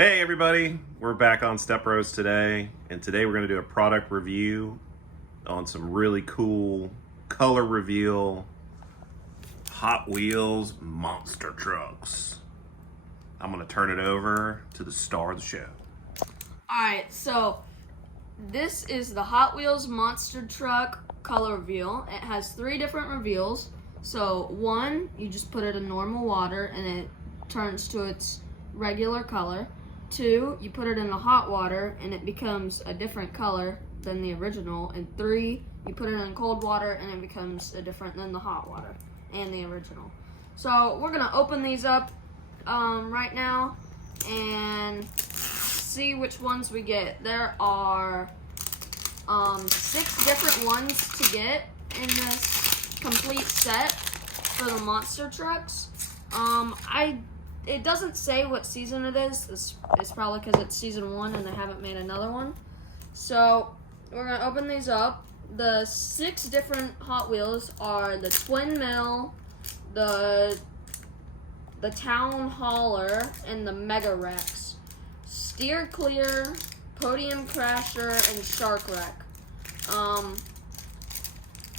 Hey everybody, we're back on Step BROZZ today, and today we're going to do a product review on some really cool color reveal Hot Wheels monster trucks. I'm going to turn it over to the star of the show. Alright, so this is the Hot Wheels monster truck color reveal. It has 3 different reveals. So 1, you just put it in normal water and it turns to its regular color. 2, you put it in the hot water and it becomes a different color than the original. And 3, you put it in cold water and it becomes a different than the hot water and the original. So we're gonna open these up right now and see which ones we get. There are 6 different ones to get in this complete set for the monster trucks. It doesn't say what season it is. It's probably because it's season 1 and they haven't made another one. So we're gonna open these up. The 6 different Hot Wheels are the Twin Mill, the Town Hauler, and the Mega Rex. Steer Clear, Podium Crasher, and Shark Wreck.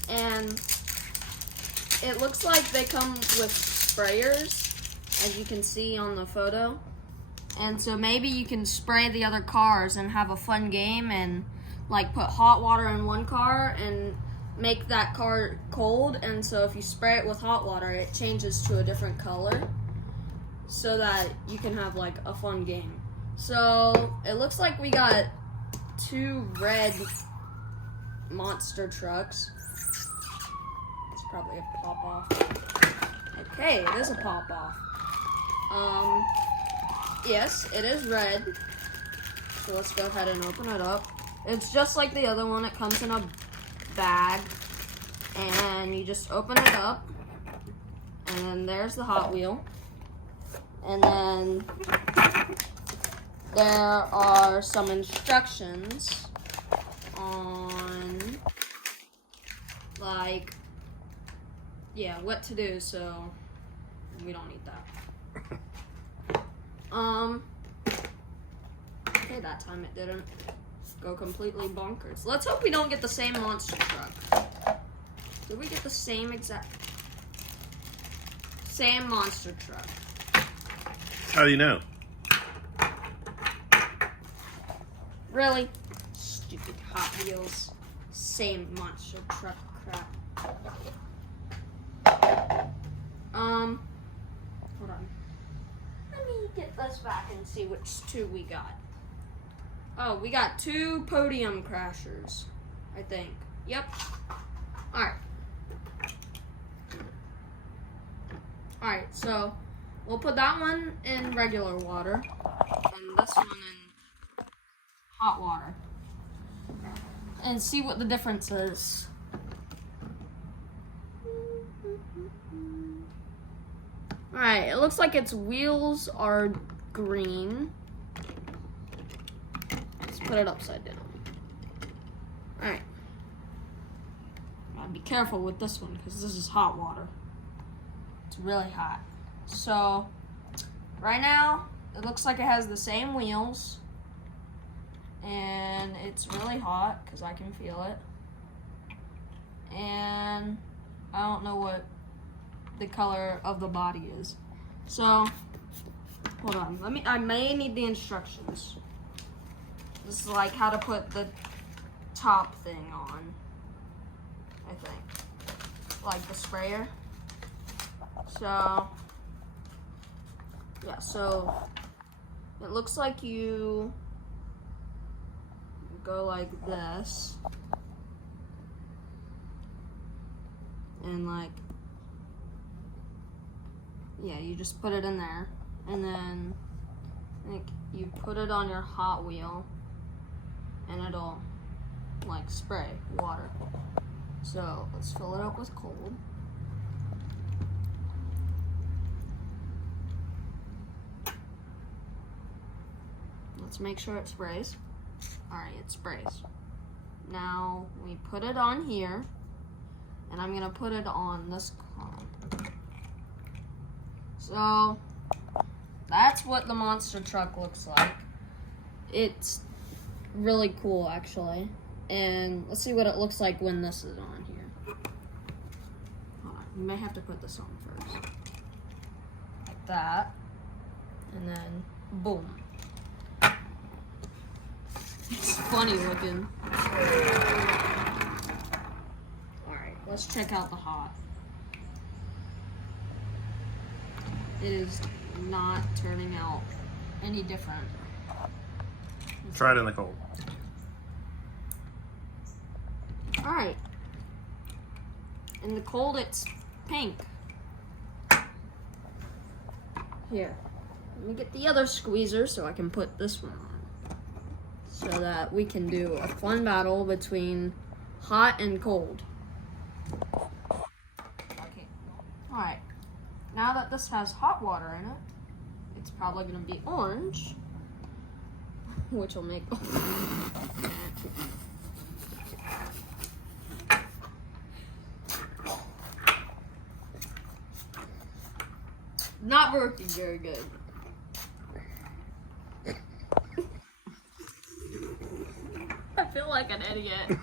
And it looks like they come with sprayers, as you can see on the photo. And so maybe you can spray the other cars and have a fun game and like put hot water in one car and make that car cold. And so if you spray it with hot water, it changes to a different color so that you can have like a fun game. So it looks like we got 2 red monster trucks. It's probably a pop-off. Okay, it is a pop-off. Yes, it is red. So let's go ahead and open it up. It's just like the other one. It comes in a bag. And you just open it up. And then there's the Hot Wheel. And then there are some instructions on, like, yeah, what to do, so we don't need that. Okay, that time it didn't go completely bonkers. Let's hope we don't get the same monster truck. Did we get the same monster truck? How do you know? Really? Stupid Hot Wheels. Same monster truck crap. Hold on. Let me get this back and see which 2 we got. Oh, we got 2 Podium Crashers, I think. Yep. Alright. Alright, so we'll put that one in regular water and this one in hot water and see what the difference is. Alright, it looks like its wheels are green. Let's put it upside down. Alright. Gotta be careful with this one because this is hot water. It's really hot. So, right now, it looks like it has the same wheels. And it's really hot because I can feel it. And I don't know what the color of the body is. So, hold on. I may need the instructions. This is like how to put the top thing on, I think. Like the sprayer. So, yeah, so it looks like you go like this. And like, yeah, you just put it in there. And then like you put it on your Hot Wheel and it'll like spray water. So let's fill it up with cold. Let's make sure it sprays. Alright, it sprays. Now we put it on here, and I'm gonna put it on this column. So that's what the monster truck looks like. It's really cool, actually. And let's see what it looks like when this is on here. Hold on, you may have to put this on first. Like that. And then, boom. It's funny looking. Alright, let's check out the hot. It is not turning out any different. Try it in the cold. Alright. In the cold, it's pink. Here. Let me get the other squeezer so I can put this one on. So that we can do a fun battle between hot and cold. Okay. Alright. Now that this has hot water in it, it's probably going to be orange. Which will make... Not working very good. I feel like an idiot.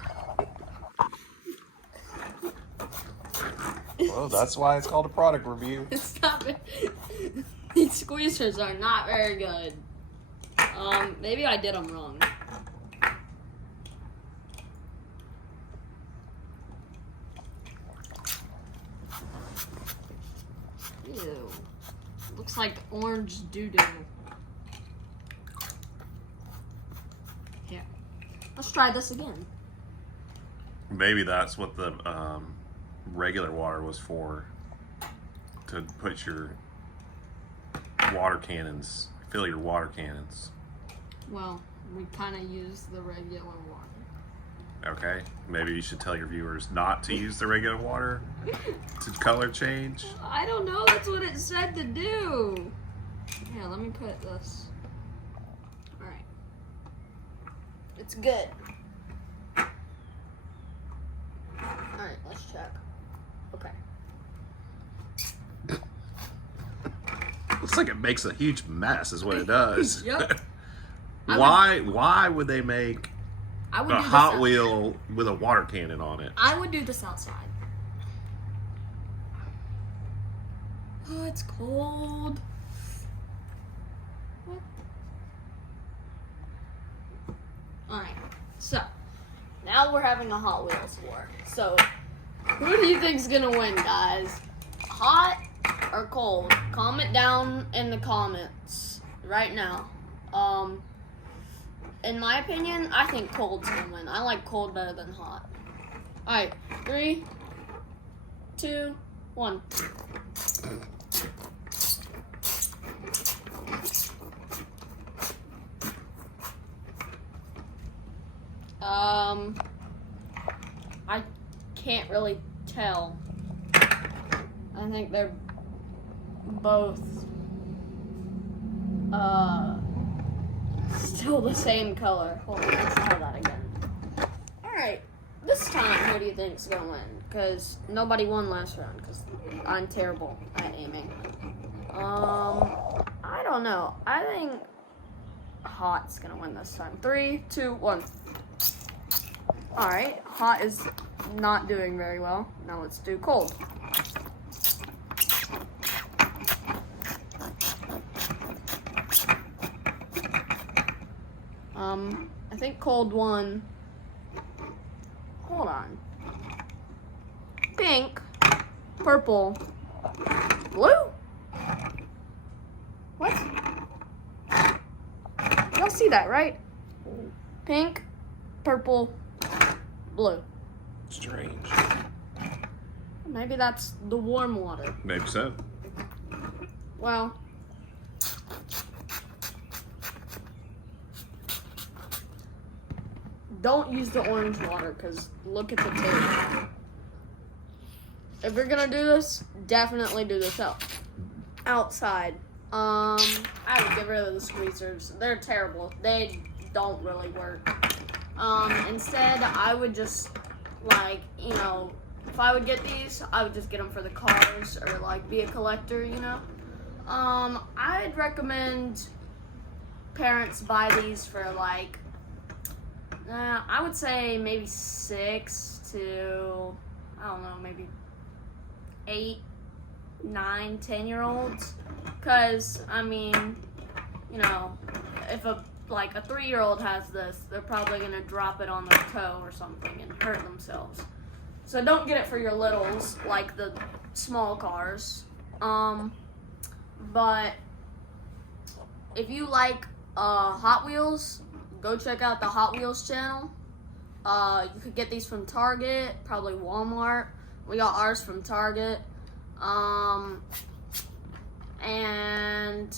Well, that's why it's called a product review. Stop it. These squeezers are not very good. Maybe I did them wrong. Ew. Looks like orange doo-doo. Here. Let's try this again. Maybe that's what the regular water was for. To put your water cannons, fill your water cannons. Well, we kind of use the regular water. Okay, maybe you should tell your viewers not to use the regular water to color change. I don't know, that's what it said to do. Yeah, let me put this. Alright. It's good. Alright, let's check. Okay. Looks like it makes a huge mess is what it does. Yep. Why would they make I would a do this Hot Wheel with a water cannon on it? I would do this outside. Oh, it's cold. What? Alright, so now we're having a Hot Wheels war. So, who do you think's gonna win, guys? Hot or cold? Comment down in the comments right now. In my opinion, I think cold's gonna win. I like cold better than hot. Alright, 3, 2, 1. I can't really tell. I think they're both still the same color. Hold on, let's try that again. Alright, this time who do you think's gonna win? Because nobody won last round because I'm terrible at aiming. I don't know. I think hot's gonna win this time. 3, 2, 1. Alright, hot is not doing very well. Now let's do cold. I think cold won. Hold on. Pink, purple, blue? What? Y'all see that, right? Pink, purple, blue. Strange. Maybe that's the warm water. Maybe so. Well, don't use the orange water because look at the tape. If you're gonna do this, definitely do this outside. I would get rid of the squeezers. They're terrible. They don't really work. Instead, I would just like, you know, if I would get these, I would just get them for the cars or like be a collector, you know. I'd recommend parents buy these for like, I would say maybe 6 to, I don't know, maybe 8, 9, 10-year-olds. Because, I mean, you know, if a 3-year-old has this, they're probably going to drop it on their toe or something and hurt themselves. So don't get it for your littles, like the small cars. But if you like Hot Wheels, go check out the Hot Wheels channel. You could get these from Target, probably Walmart. We got ours from Target. And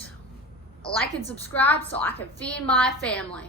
like and subscribe so I can feed my family.